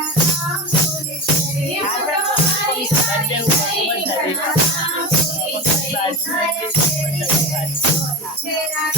Thank you.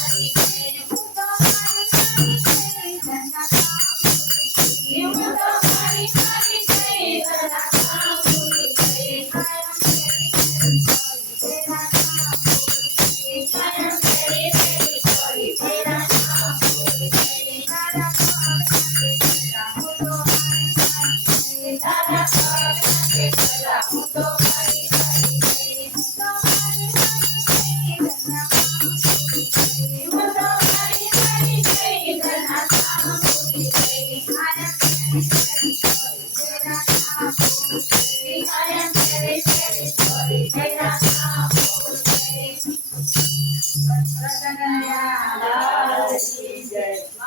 Yeah. yeah. yeah.